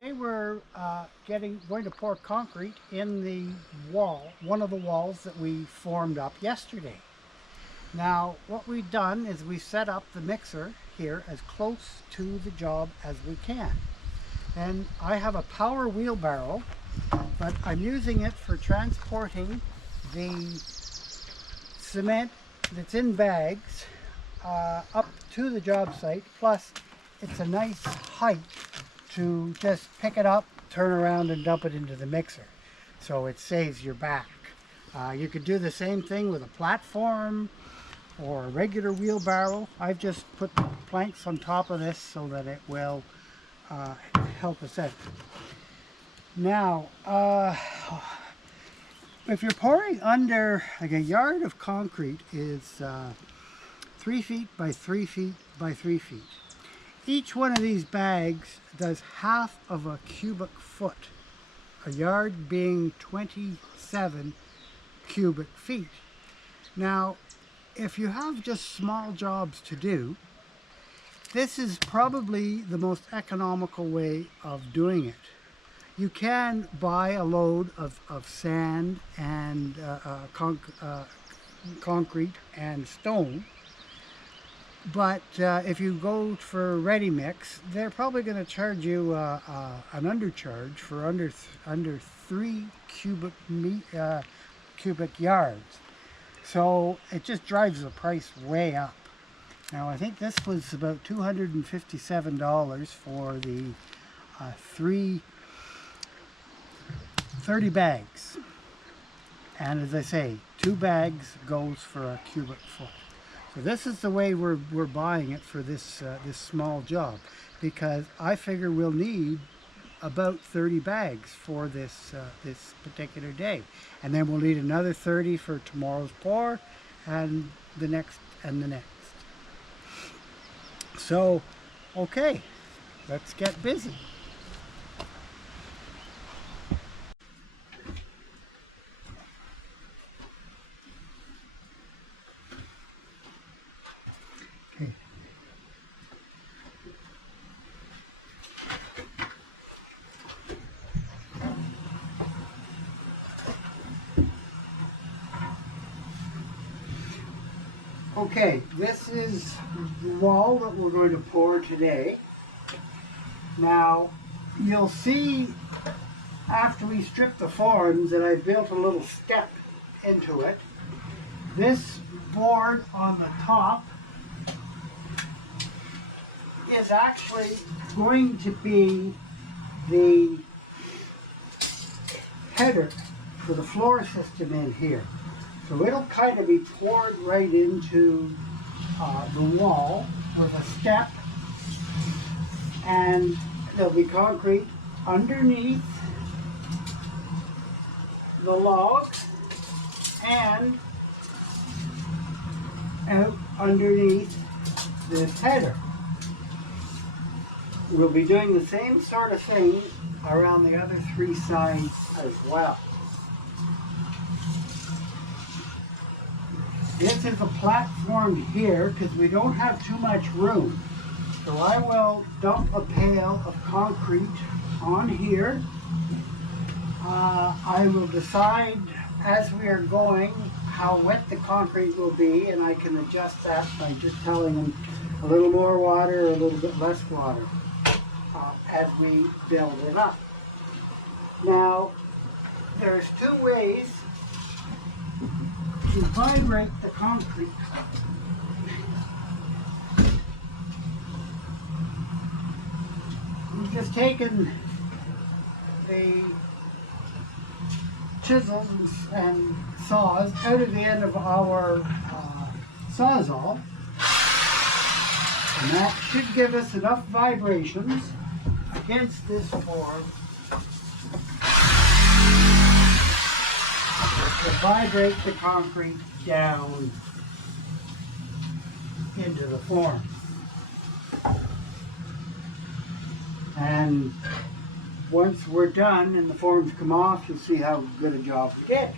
Today we're going to pour concrete in the wall, one of the walls that we formed up yesterday. Now what we've done is we set up the mixer here as close to the job as we can. And I have a power wheelbarrow, but I'm using it for transporting the cement that's in bags up to the job site. Plus it's a nice height to just pick it up, turn around and dump it into the mixer. So it saves your back. You could do the same thing with a platform or a regular wheelbarrow. I've just put planks on top of this so that it will help us out. Now, if you're pouring under, like a yard of concrete is 3 feet by 3 feet by 3 feet. Each one of these bags does half of a cubic foot, a yard being 27 cubic feet. Now, if you have just small jobs to do, this is probably the most economical way of doing it. You can buy a load of sand and concrete and stone, but if you go for ready mix, they're probably going to charge you an undercharge for under 3 cubic yards. So it just drives the price way up. Now I think this was about $257 for the 30 bags. And as I say, 2 bags goes for a cubic foot. So this is the way we're buying it for this this small job, because I figure we'll need about 30 bags for this this particular day, and then we'll need another 30 for tomorrow's pour, and the next and the next. So, okay, let's get busy. Okay, this is the wall that we're going to pour today. Now, you'll see after we strip the forms that I built a little step into it. This board on the top is actually going to be the header for the floor system in here. So it'll kind of be poured right into the wall with a step, and there'll be concrete underneath the log and out underneath this header. We'll be doing the same sort of thing around the other 3 sides as well. This is a platform here because we don't have too much room. So I will dump a pail of concrete on here. I will decide as we are going how wet the concrete will be, and I can adjust that by just telling them a little more water or a little bit less water as we build it up. Now, there's 2 ways to vibrate the concrete. We've just taken the chisels and saws out of the end of our sawzall, and that should give us enough vibrations against this form to vibrate the concrete down into the form. And once we're done and the forms come off, you'll see how good a job we did.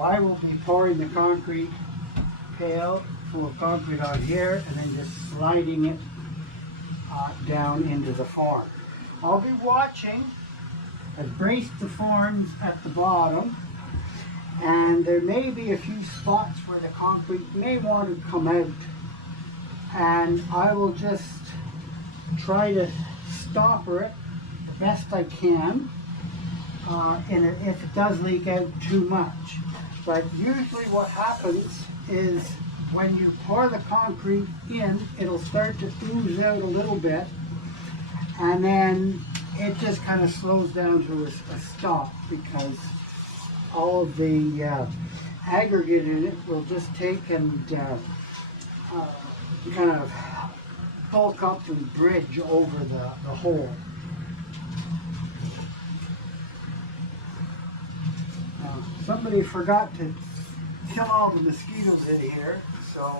So I will be pouring the concrete pail full of concrete on here and then just sliding it down into the form. I'll be watching. I've braced the forms at the bottom, and there may be a few spots where the concrete may want to come out, and I will just try to stopper it the best I can if it does leak out too much. But usually what happens is when you pour the concrete in, it'll start to ooze out a little bit, and then it just kind of slows down to a stop, because all of the aggregate in it will just take and kind of bulk up and bridge over the hole. Somebody forgot to kill all the mosquitoes in here, so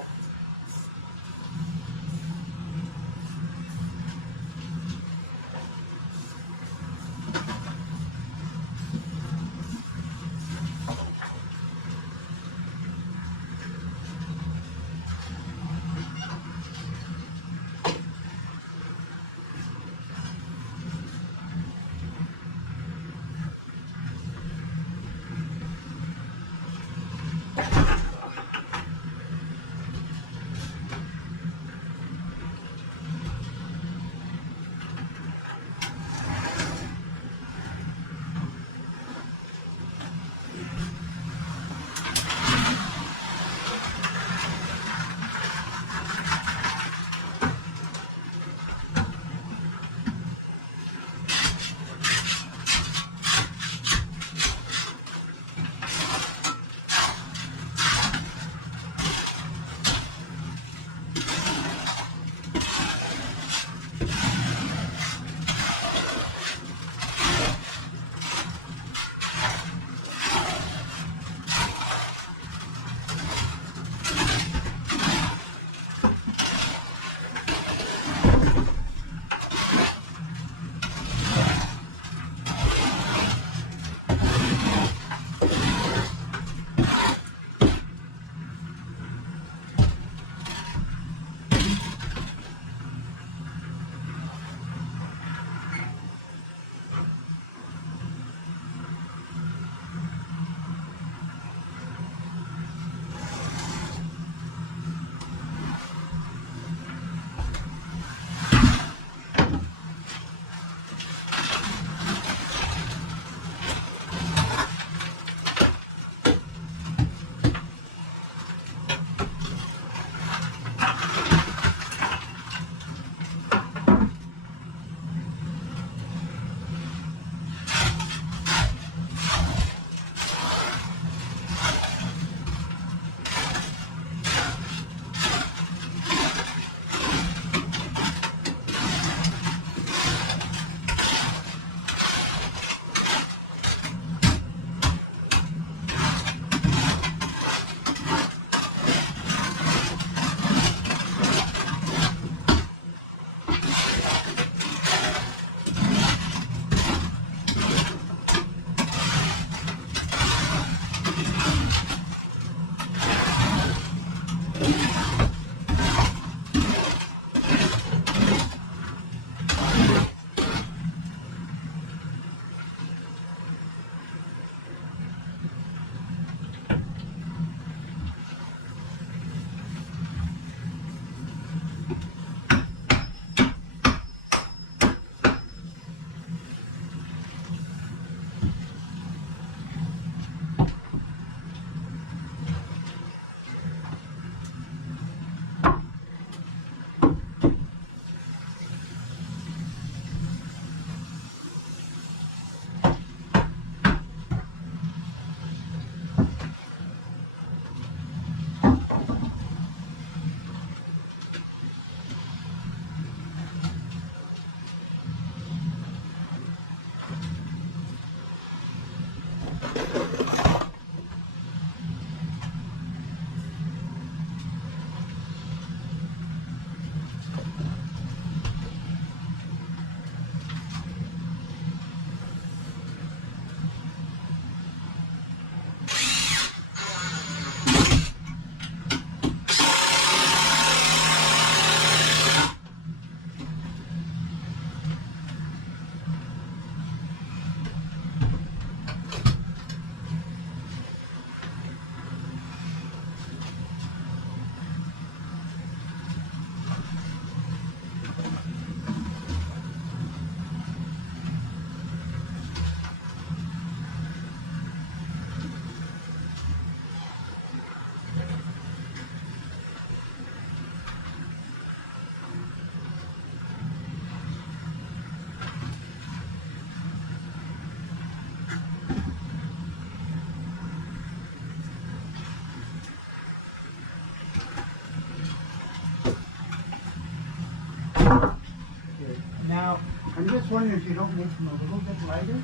just wondering if you don't make them a little bit lighter,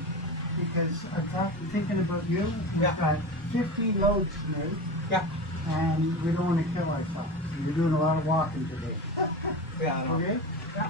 because I'm thinking about you. We've Yeah. got 50 loads to make, Yeah. and we don't want to kill ourselves. You're doing a lot of walking today. Yeah, I know. Okay? Yeah.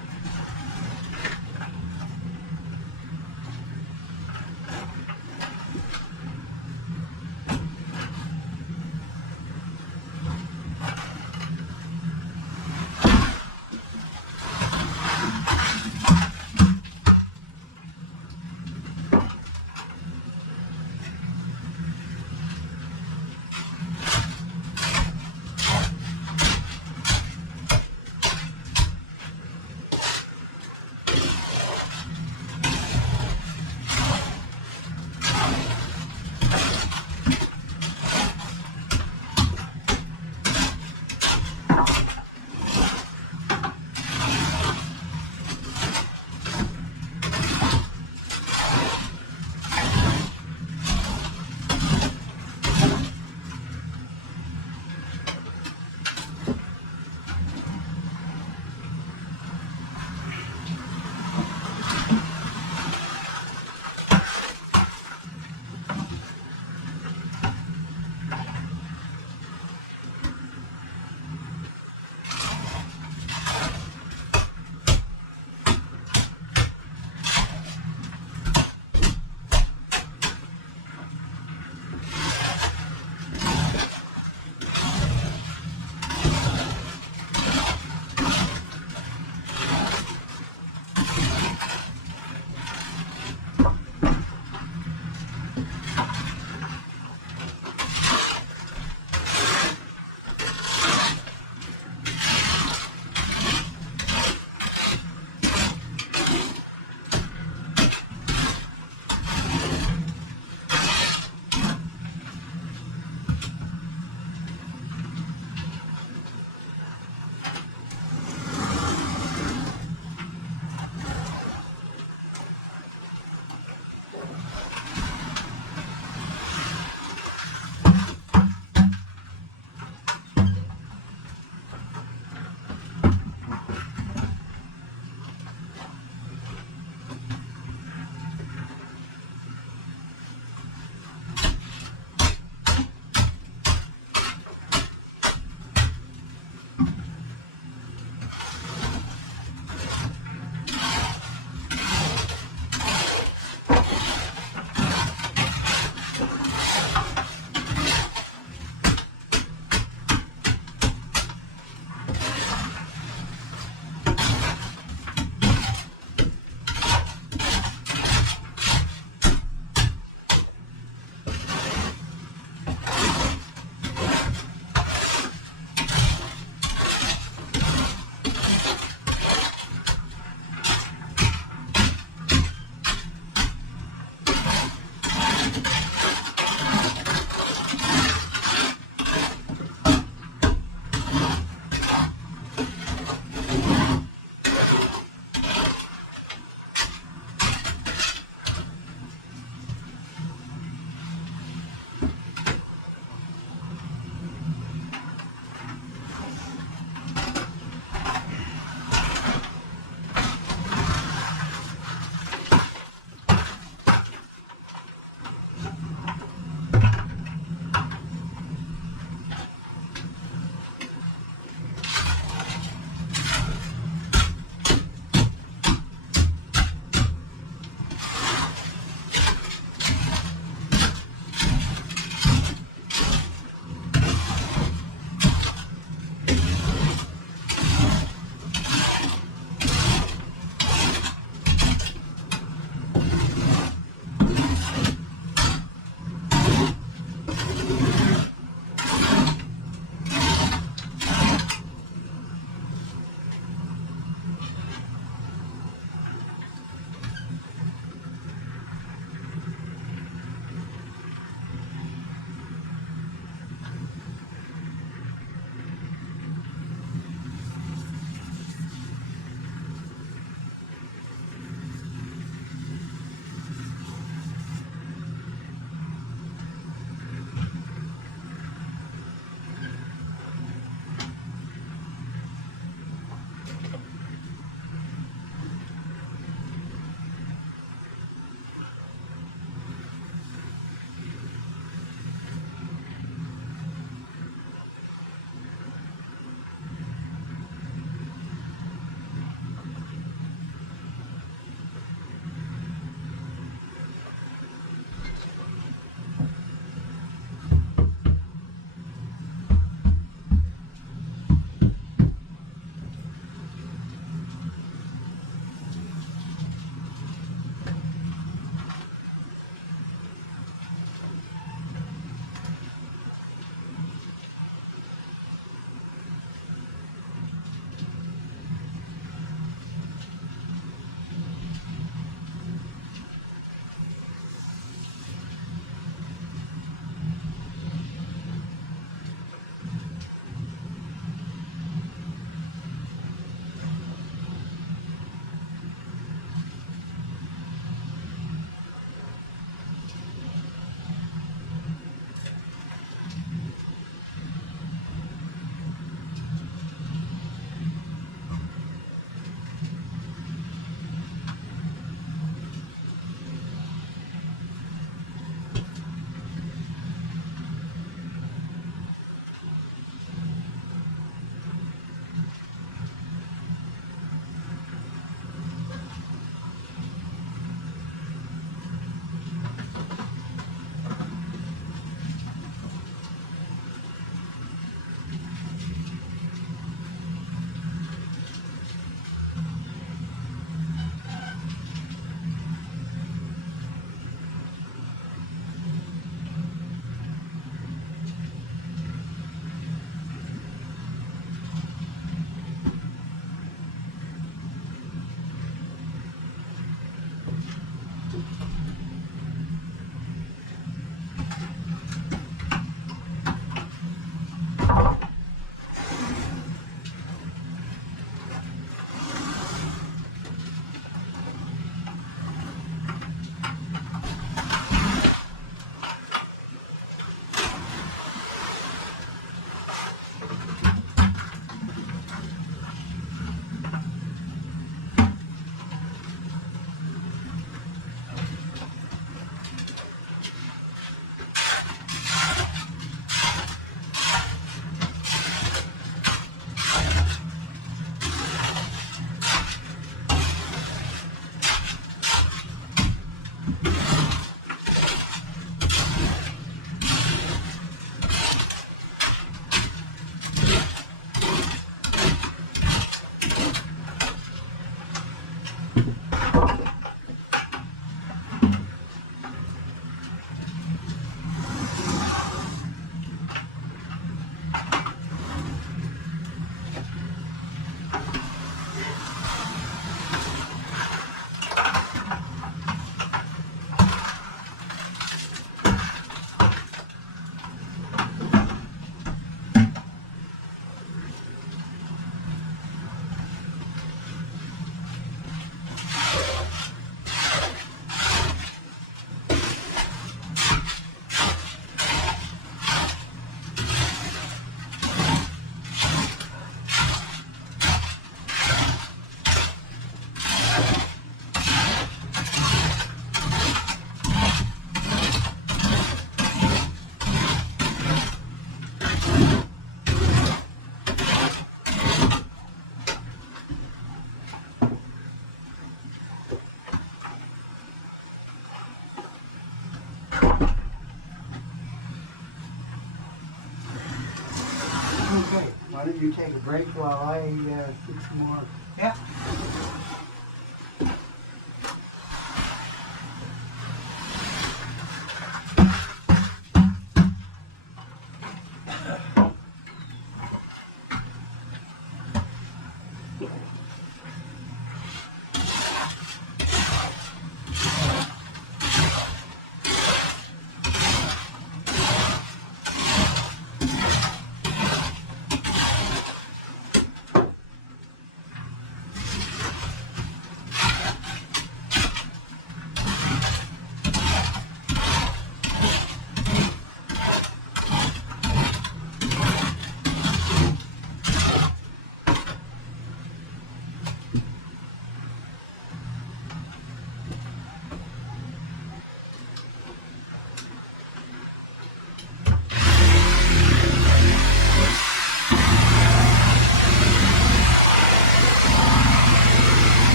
don't you take a break while I get some more? Yeah.